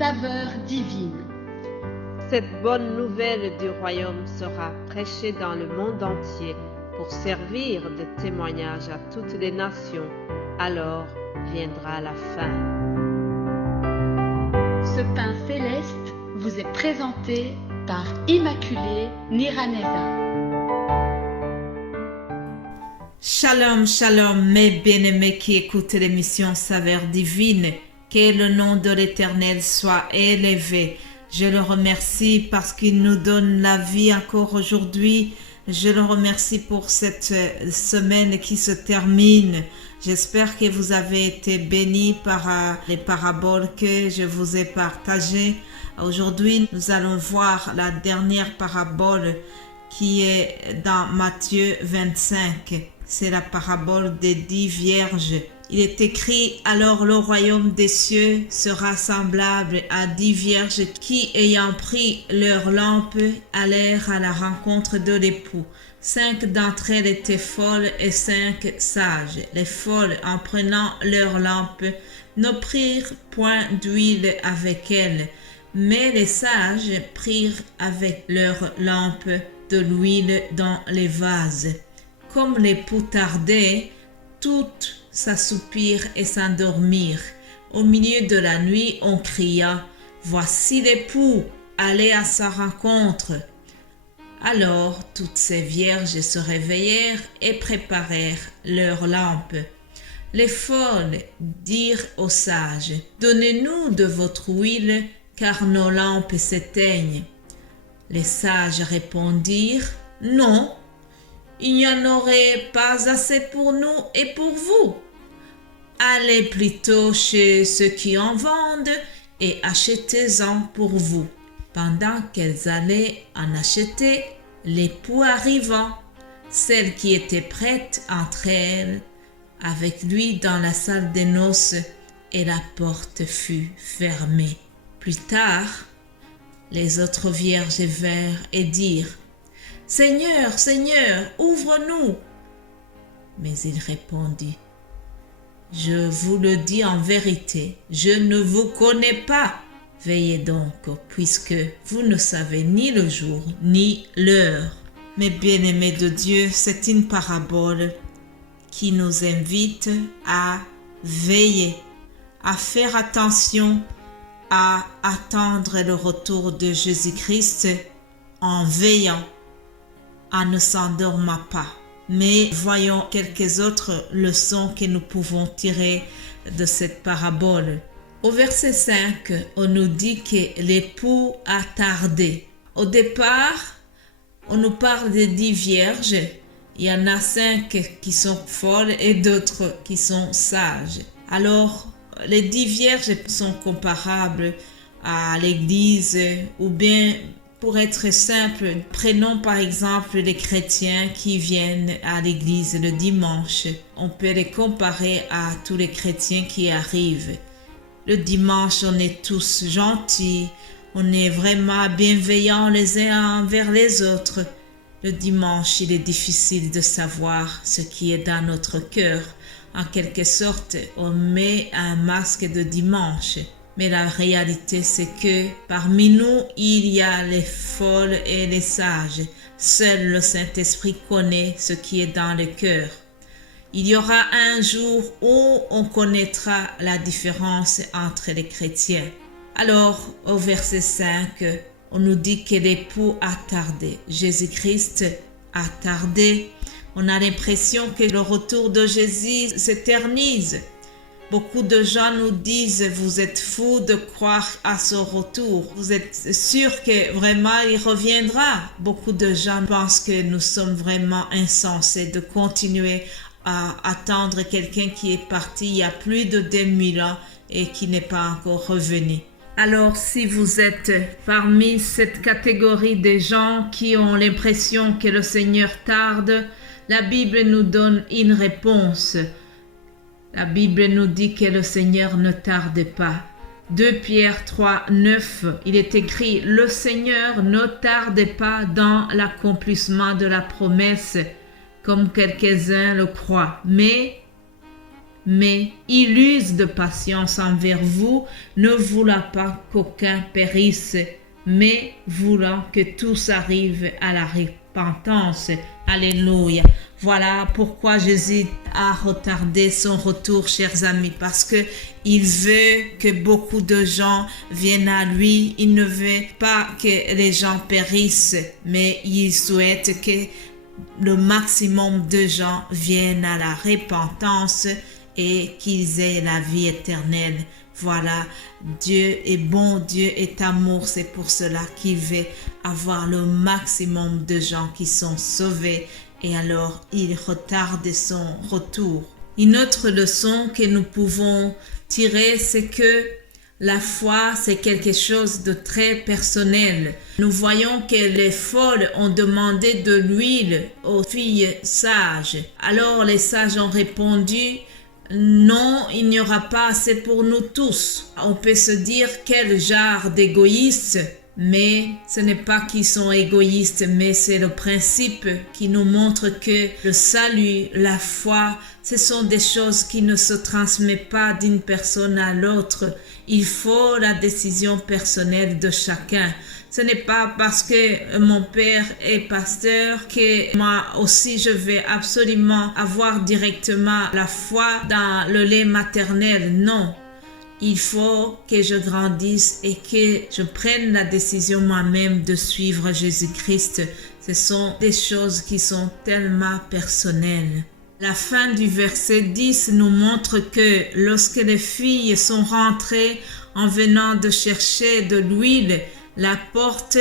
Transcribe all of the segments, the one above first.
saveur divine. Cette bonne nouvelle du royaume sera prêchée dans le monde entier pour servir de témoignage à toutes les nations. Alors viendra la fin. Ce pain céleste vous est présenté par Immaculée Niraneza. Shalom, shalom, mes bien-aimés qui écoutent l'émission Saveur Divine. Que le nom de l'Éternel soit élevé. Je le remercie parce qu'il nous donne la vie encore aujourd'hui. Je le remercie pour cette semaine qui se termine. J'espère que vous avez été bénis par les paraboles que je vous ai partagées. Aujourd'hui, nous allons voir la dernière parabole qui est dans Matthieu 25. C'est la parabole des 10 vierges. Il est écrit, alors le royaume des cieux sera semblable à 10 vierges qui, ayant pris leurs lampes, allèrent à la rencontre de l'époux. 5 d'entre elles étaient folles et 5 sages. Les folles, en prenant leurs lampes, ne prirent point d'huile avec elles, mais les sages prirent avec leurs lampes de l'huile dans les vases. Comme l'époux tardait, toutes s'assoupirent et s'endormirent. Au milieu de la nuit, on cria, « Voici l'époux, allez à sa rencontre !» Alors toutes ces vierges se réveillèrent et préparèrent leurs lampes. Les folles dirent aux sages, « Donnez-nous de votre huile, car nos lampes s'éteignent. » Les sages répondirent, « Non, il n'y en aurait pas assez pour nous et pour vous. Allez plutôt chez ceux qui en vendent et achetez-en pour vous. » Pendant qu'elles allaient en acheter, l'époux arriva. Celle qui était prête entre elles avec lui dans la salle des noces et la porte fut fermée. Plus tard, les autres vierges vinrent et dirent, « Seigneur, Seigneur, ouvre-nous !» Mais il répondit, « Je vous le dis en vérité, je ne vous connais pas. Veillez donc, puisque vous ne savez ni le jour ni l'heure. » Mes bien-aimés de Dieu, c'est une parabole qui nous invite à veiller, à faire attention, à attendre le retour de Jésus-Christ en veillant, en ne s'endormant pas. Mais voyons quelques autres leçons que nous pouvons tirer de cette parabole. Au verset 5, on nous dit que l'époux a tardé. Au départ, on nous parle des 10 vierges. Il y en a 5 qui sont folles et d'autres qui sont sages. Alors, les 10 vierges sont comparables à l'Église, ou bien, pour être simple, prenons par exemple les chrétiens qui viennent à l'église le dimanche. On peut les comparer à tous les chrétiens qui arrivent. Le dimanche, on est tous gentils, on est vraiment bienveillants les uns envers les autres. Le dimanche, il est difficile de savoir ce qui est dans notre cœur. En quelque sorte, on met un masque de dimanche. Mais la réalité, c'est que parmi nous, il y a les folles et les sages. Seul le Saint-Esprit connaît ce qui est dans le cœur. Il y aura un jour où on connaîtra la différence entre les chrétiens. Alors, au verset 5, on nous dit que l'époux a tardé. Jésus-Christ a tardé. On a l'impression que le retour de Jésus s'éternise. Beaucoup de gens nous disent, vous êtes fous de croire à son retour. Vous êtes sûrs que vraiment il reviendra. Beaucoup de gens pensent que nous sommes vraiment insensés de continuer à attendre quelqu'un qui est parti il y a plus de 2000 ans et qui n'est pas encore revenu. Alors, si vous êtes parmi cette catégorie de gens qui ont l'impression que le Seigneur tarde, la Bible nous donne une réponse. La Bible nous dit que le Seigneur ne tarde pas. 2 Pierre 3, 9, il est écrit « Le Seigneur ne tarde pas dans l'accomplissement de la promesse, comme quelques-uns le croient, mais mais il use de patience envers vous, ne voulant pas qu'aucun périsse, mais voulant que tous arrivent à la repentance. Alléluia. Voilà pourquoi Jésus a retardé son retour, chers amis, parce que il veut que beaucoup de gens viennent à lui. Il ne veut pas que les gens périssent, mais il souhaite que le maximum de gens viennent à la repentance et qu'ils aient la vie éternelle. Voilà, Dieu est bon, Dieu est amour, c'est pour cela qu'il veut avoir le maximum de gens qui sont sauvés et alors il retarde son retour. Une autre leçon que nous pouvons tirer, c'est que la foi, c'est quelque chose de très personnel. Nous voyons que les folles ont demandé de l'huile aux filles sages. Alors les sages ont répondu: non, il n'y aura pas assez pour nous tous. On peut se dire quel genre d'égoïstes, mais ce n'est pas qu'ils sont égoïstes, mais c'est le principe qui nous montre que le salut, la foi, ce sont des choses qui ne se transmettent pas d'une personne à l'autre. Il faut la décision personnelle de chacun. Ce n'est pas parce que mon père est pasteur que moi aussi je vais absolument avoir directement la foi dans le lait maternel. Non. Il faut que je grandisse et que je prenne la décision moi-même de suivre Jésus-Christ. Ce sont des choses qui sont tellement personnelles. La fin du verset 10 nous montre que lorsque les filles sont rentrées en venant de chercher de l'huile, la porte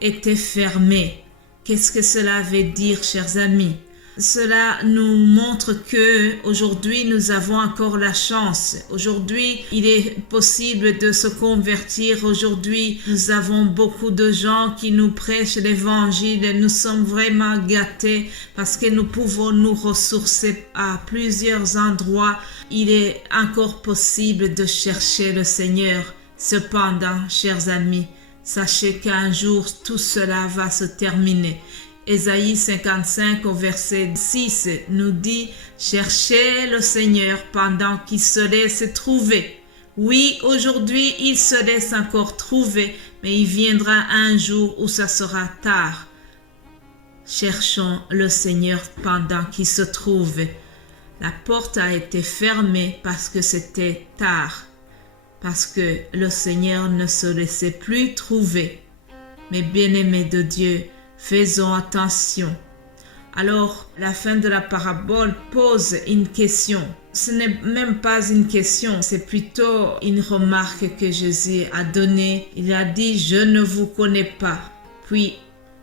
était fermée. Qu'est-ce que cela veut dire, chers amis? Cela nous montre que aujourd'hui nous avons encore la chance. Aujourd'hui, il est possible de se convertir. Aujourd'hui, nous avons beaucoup de gens qui nous prêchent l'évangile. Nous sommes vraiment gâtés parce que nous pouvons nous ressourcer à plusieurs endroits. Il est encore possible de chercher le Seigneur. Cependant, chers amis, sachez qu'un jour tout cela va se terminer. Ésaïe 55 au verset 6 nous dit: cherchez le Seigneur pendant qu'il se laisse trouver. Oui, aujourd'hui il se laisse encore trouver, mais il viendra un jour où ça sera tard. Cherchons le Seigneur pendant qu'il se trouve. La porte a été fermée parce que c'était tard, parce que le Seigneur ne se laissait plus trouver. Mais bien-aimés de Dieu, faisons attention. Alors, la fin de la parabole pose une question. Ce n'est même pas une question, c'est plutôt une remarque que Jésus a donnée. Il a dit: je ne vous connais pas. Puis,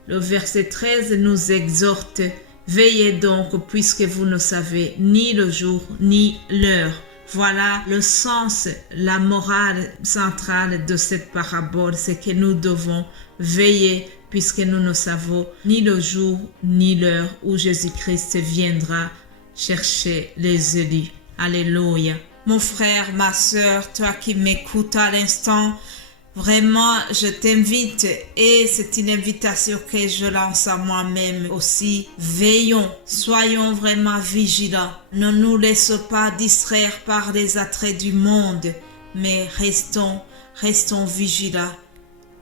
le verset 13 nous exhorte: veillez donc, puisque vous ne savez ni le jour ni l'heure. Voilà le sens, la morale centrale de cette parabole, c'est que nous devons veiller puisque nous ne savons ni le jour ni l'heure où Jésus-Christ viendra chercher les élus. Alléluia. Mon frère, ma sœur, toi qui m'écoutes à l'instant, vraiment, je t'invite, et c'est une invitation que je lance à moi-même aussi. Veillons, soyons vraiment vigilants. Ne nous laissons pas distraire par les attraits du monde, mais restons vigilants.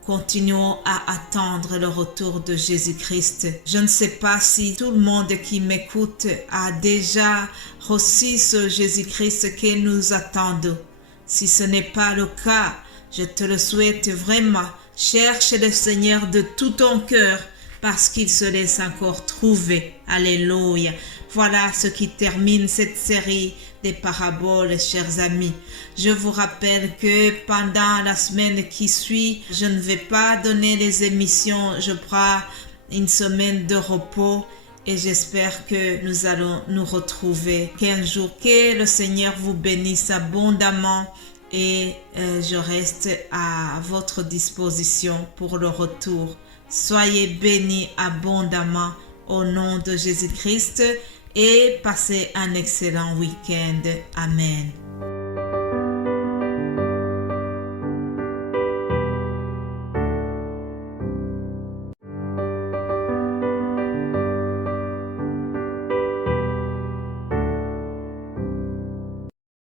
Continuons à attendre le retour de Jésus-Christ. Je ne sais pas si tout le monde qui m'écoute a déjà reçu ce Jésus-Christ que nous attendons. Si ce n'est pas le cas, je te le souhaite vraiment. Cherche le Seigneur de tout ton cœur parce qu'il se laisse encore trouver. Alléluia. Voilà ce qui termine cette série des paraboles, chers amis. Je vous rappelle que pendant la semaine qui suit, je ne vais pas donner les émissions. Je prends une semaine de repos et j'espère que nous allons nous retrouver 15 jours. Que le Seigneur vous bénisse abondamment. Et je reste à votre disposition pour le retour. Soyez bénis abondamment au nom de Jésus-Christ et passez un excellent week-end. Amen.